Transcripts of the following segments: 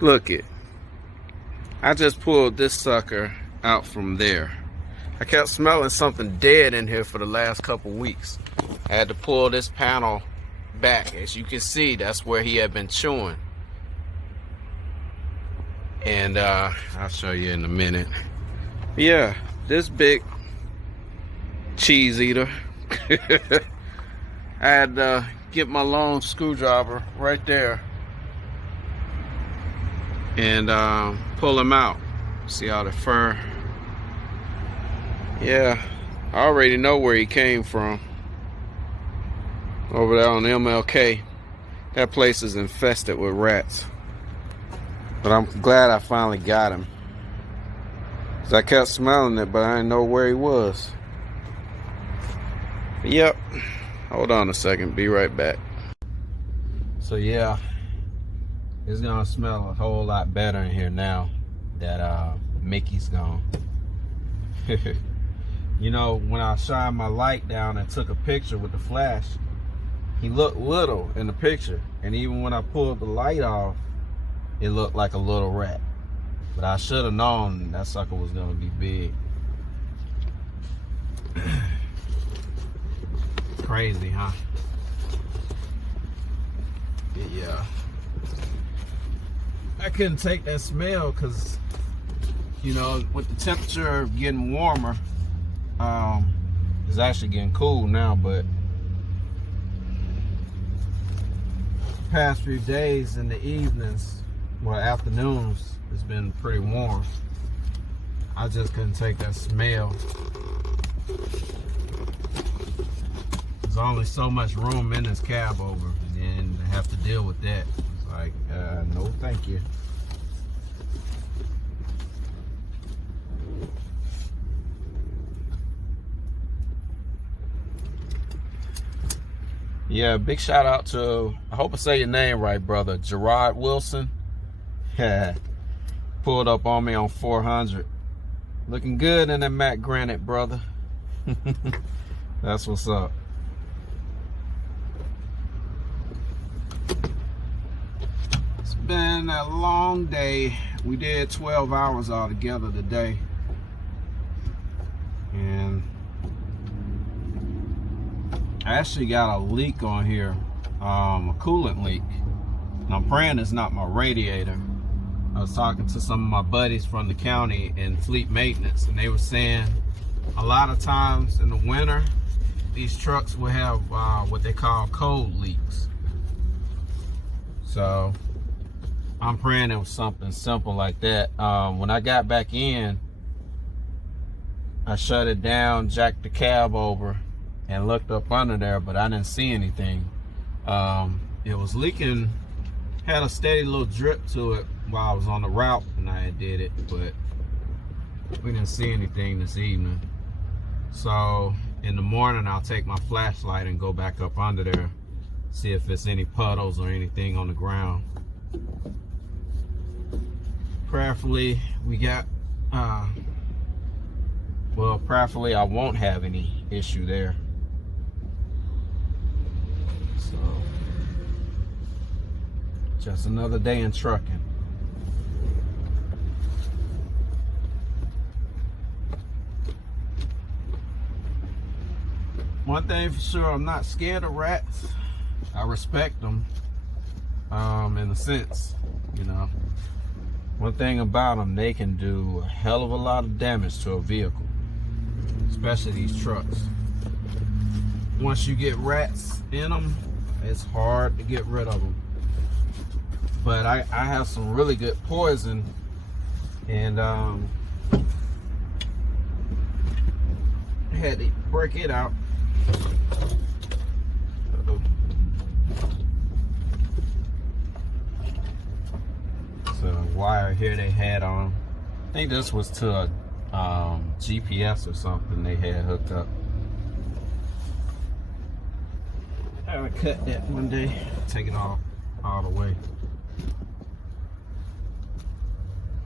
Look it. I just pulled this sucker out from there. I kept smelling something dead in here for the last couple weeks. I had to pull this panel back. As you can see, that's where he had been chewing. And I'll show you in a minute. Yeah, this big cheese eater. I had to get my long screwdriver right there and pull him out. See all the fur? Yeah, I already know where he came from. Over there on MLK. That place is infested with rats. But I'm glad I finally got him. 'Cause I kept smelling it, but I didn't know where he was. But yep. Hold on a second. Be right back. So yeah, it's gonna smell a whole lot better in here now that Mickey's gone. You know, when I shined my light down and took a picture with the flash, he looked little in the picture. And even when I pulled the light off, it looked like a little rat. But I should have known that sucker was gonna be big. Crazy, huh? Yeah. I couldn't take that smell because, you know, with the temperature getting warmer, it's actually getting cool now, but the past few days in the evenings, well, afternoons, it's been pretty warm. I just couldn't take that smell. There's only so much room in this cab over, and I have to deal with that. It's like, no thank you. Yeah, big shout out to, I hope I say your name right, brother, Gerard Wilson. Pulled up on me on 400. Looking good in that matte granite, brother. That's what's up. It's been a long day. We did 12 hours all together today. And I actually got a leak on here, a coolant leak. And I'm praying it's not my radiator. I was talking to some of my buddies from the county in fleet maintenance, and they were saying a lot of times in the winter, these trucks will have what they call cold leaks. So I'm praying it was something simple like that. When I got back in, I shut it down, jacked the cab over, and looked up under there, but I didn't see anything. It was leaking, had a steady little drip to it while I was on the route and I did it, but we didn't see anything this evening. So in the morning, I'll take my flashlight and go back up under there, see if there's any puddles or anything on the ground. Prayerfully, we got, well, prayerfully I won't have any issue there. So, just another day in trucking. One thing for sure, I'm not scared of rats. I respect them, in a sense, you know. One thing about them, they can do a hell of a lot of damage to a vehicle, especially these trucks. Once you get rats in them, it's hard to get rid of them. But I have some really good poison, and I had to break it out. So wire here they had on. I think this was to a GPS or something they had hooked up. I would cut that one day, take it off all the way.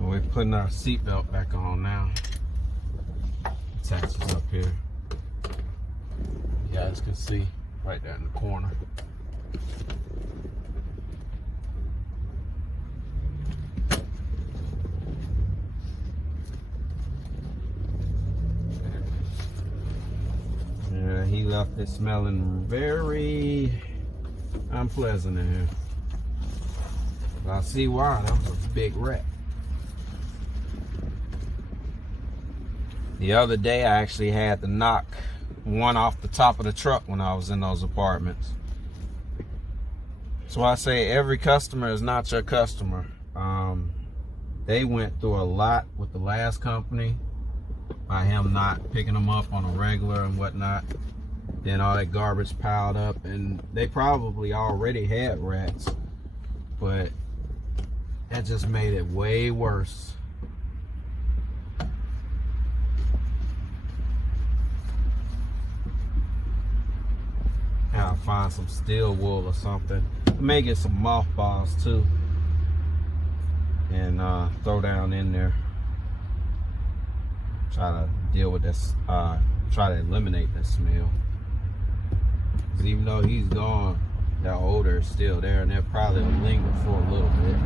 We're putting our seatbelt back on now. Attaches up here. You guys can see right there in the corner. stuff is smelling very unpleasant in here. I see why. That was a big rat. The other day I actually had to knock one off the top of the truck when I was in those apartments. So I say every customer is not your customer. They went through a lot with the last company by him not picking them up on a regular and whatnot. Then all that garbage piled up, and they probably already had rats, but that just made it way worse. I'll find some steel wool or something. I may get some mothballs too, and throw down in there. Try to deal with this, try to eliminate that smell. Because even though he's gone, that odor is still there, and that probably will linger for a little bit.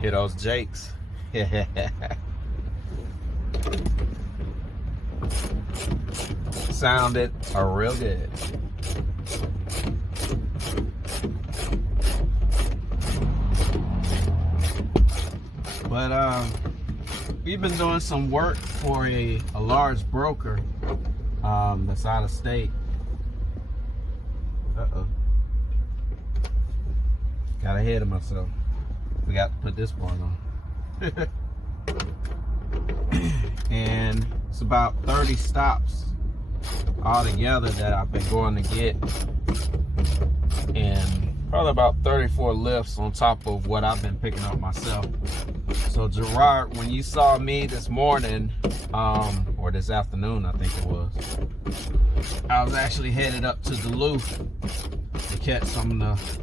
Hear those jakes? Sounded real good. But we've been doing some work for a large broker that's out of state. Got ahead of myself. Forgot to put this part on. And it's about 30 stops altogether that I've been going to get, and probably about 34 lifts on top of what I've been picking up myself. So Gerard, when you saw me this morning, or this afternoon I think it was, I was actually headed up to Duluth to catch some of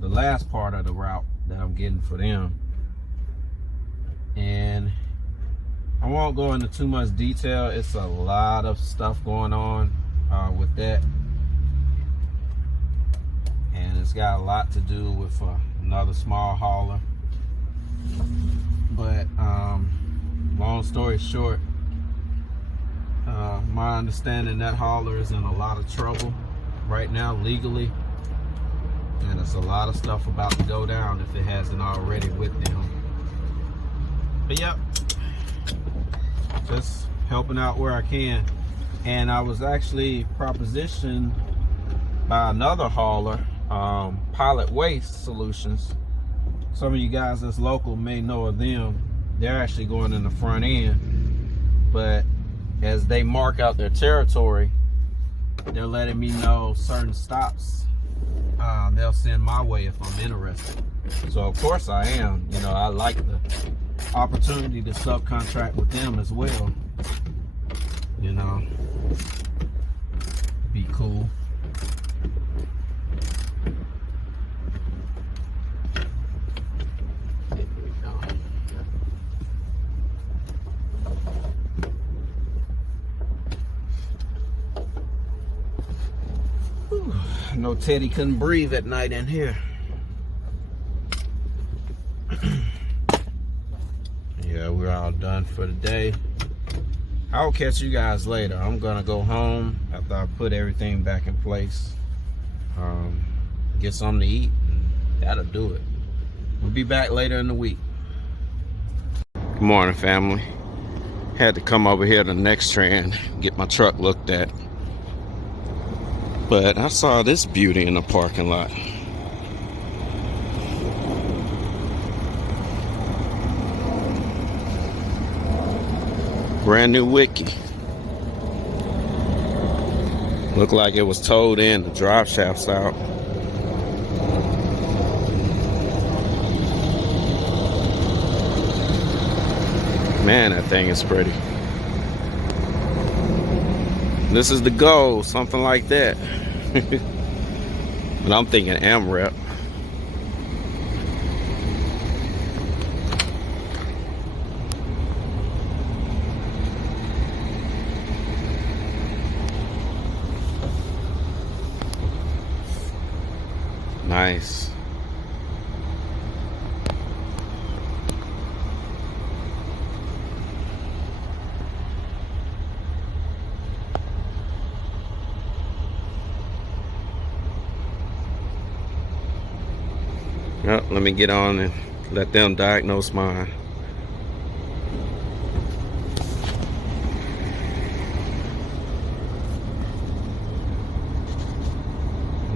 the last part of the route that I'm getting for them. And I won't go into too much detail. It's a lot of stuff going on with that, and it's got a lot to do with another small hauler. But long story short, my understanding, that hauler is in a lot of trouble right now legally, and it's a lot of stuff about to go down if it hasn't already with them. But yep, just helping out where I can. And I was actually propositioned by another hauler, Pilot Waste Solutions. Some of you guys that's local may know of them. They're actually going in the front end, but as they mark out their territory, they're letting me know certain stops they'll send my way if I'm interested. So of course I am. You know, I like the opportunity to subcontract with them as well. You know, be cool. There we go. Whew. I know Teddy couldn't breathe at night in here. Yeah, we're all done for the day. I'll catch you guys later. I'm gonna go home after I put everything back in place. Get something to eat, and that'll do it. We'll be back later in the week. Good morning, family. Had to come over here to Next Trend, get my truck looked at. But I saw this beauty in the parking lot. Brand new Wiki. Looked like it was towed in, the drive shaft's out. Man, that thing is pretty. This is the goal, something like that. But I'm thinking AMREP. Nice. Well, let me get on and let them diagnose mine.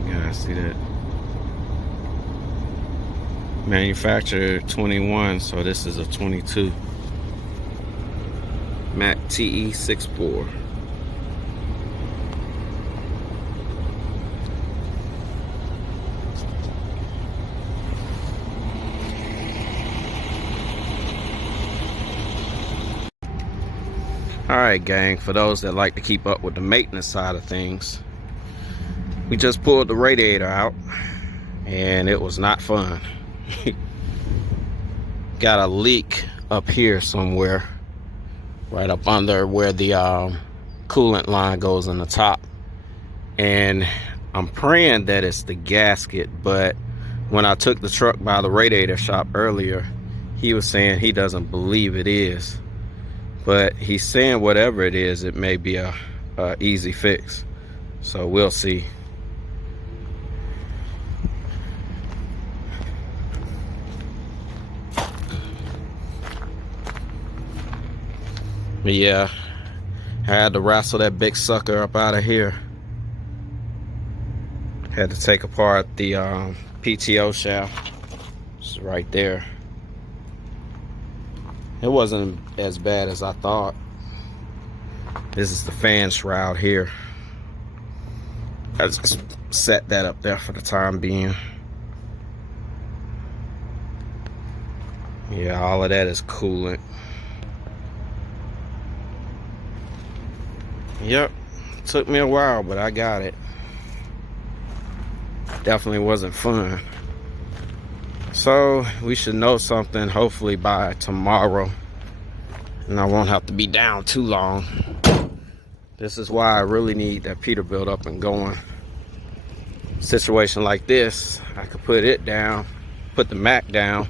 You guys see that? Manufactured 21, so this is a 22. Mac TE64. Alright gang, for those that like to keep up with the maintenance side of things, we just pulled the radiator out and it was not fun. Got a leak up here somewhere, right up under where the coolant line goes in the top, and I'm praying that it's the gasket, but when I took the truck by the radiator shop earlier, he was saying he doesn't believe it is, but he's saying whatever it is, it may be a easy fix, so we'll see. But yeah, I had to wrestle that big sucker up out of here. Had to take apart the PTO shaft. It's right there. It wasn't as bad as I thought. This is the fan shroud here. I just set that up there for the time being. Yeah, all of that is coolant. Yep, took me a while, but I got it. Definitely wasn't fun. So we should know something hopefully by tomorrow, and I won't have to be down too long. This is why I really need that Peterbilt up and going. Situation like this, I could put it down, put the Mac down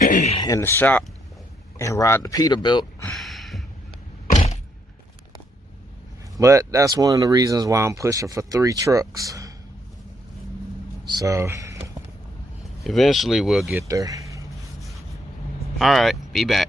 in the shop and ride the Peterbilt. But that's one of the reasons why I'm pushing for 3 trucks. So eventually we'll get there. All right, be back.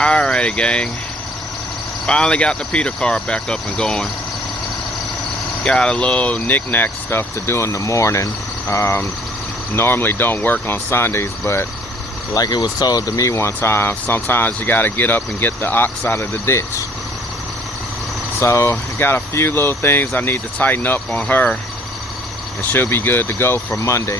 Alrighty gang, finally got the Peter car back up and going. Got a little knick-knack stuff to do in the morning. Normally don't work on Sundays, but like it was told to me one time, sometimes you got to get up and get the ox out of the ditch. So I got a few little things I need to tighten up on her, and she'll be good to go for Monday.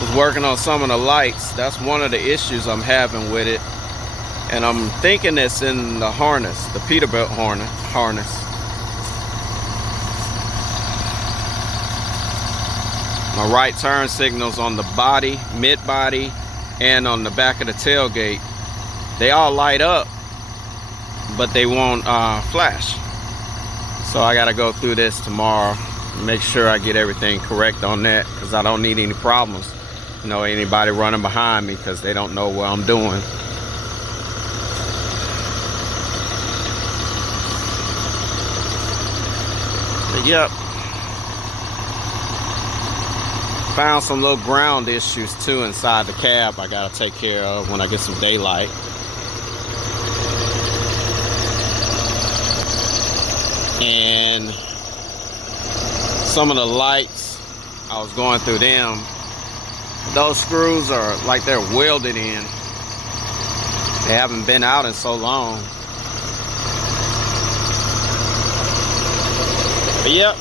Was working on some of the lights. That's one of the issues I'm having with it, and I'm thinking it's in the harness, the Peterbilt harness. My right turn signals on the body, mid body, and on the back of the tailgate, they all light up, but they won't flash. So I gotta go through this tomorrow and make sure I get everything correct on that, because I don't need any problems. You know, anybody running behind me because they don't know what I'm doing. But yep. Found some little ground issues too inside the cab I gotta take care of when I get some daylight. And some of the lights, I was going through them. Those screws are like they're welded in. They haven't been out in so long. But yep,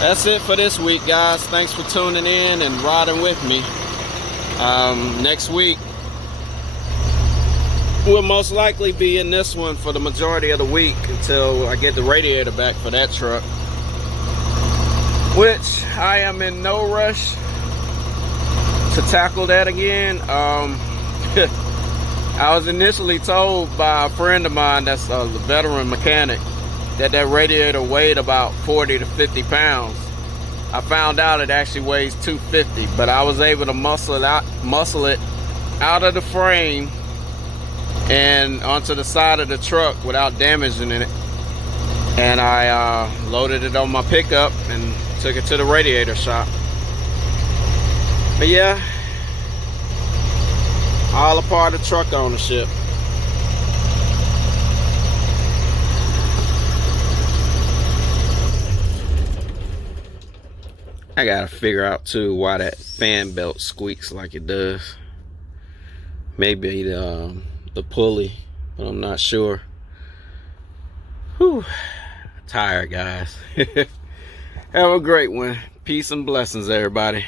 that's it for this week, guys. Thanks for tuning in and riding with me. Next week, we'll most likely be in this one for the majority of the week until I get the radiator back for that truck. which I am in no rush to tackle that again. I was initially told by a friend of mine that's a veteran mechanic that radiator weighed about 40 to 50 pounds. I found out it actually weighs 250, but I was able to muscle it out of the frame and onto the side of the truck without damaging it. And I loaded it on my pickup and took it to the radiator shop. But yeah, all a part of truck ownership. I gotta figure out too why that fan belt squeaks like it does. Maybe the pulley, but I'm not sure. Whew. Tired, guys. Have a great one. Peace and blessings, everybody.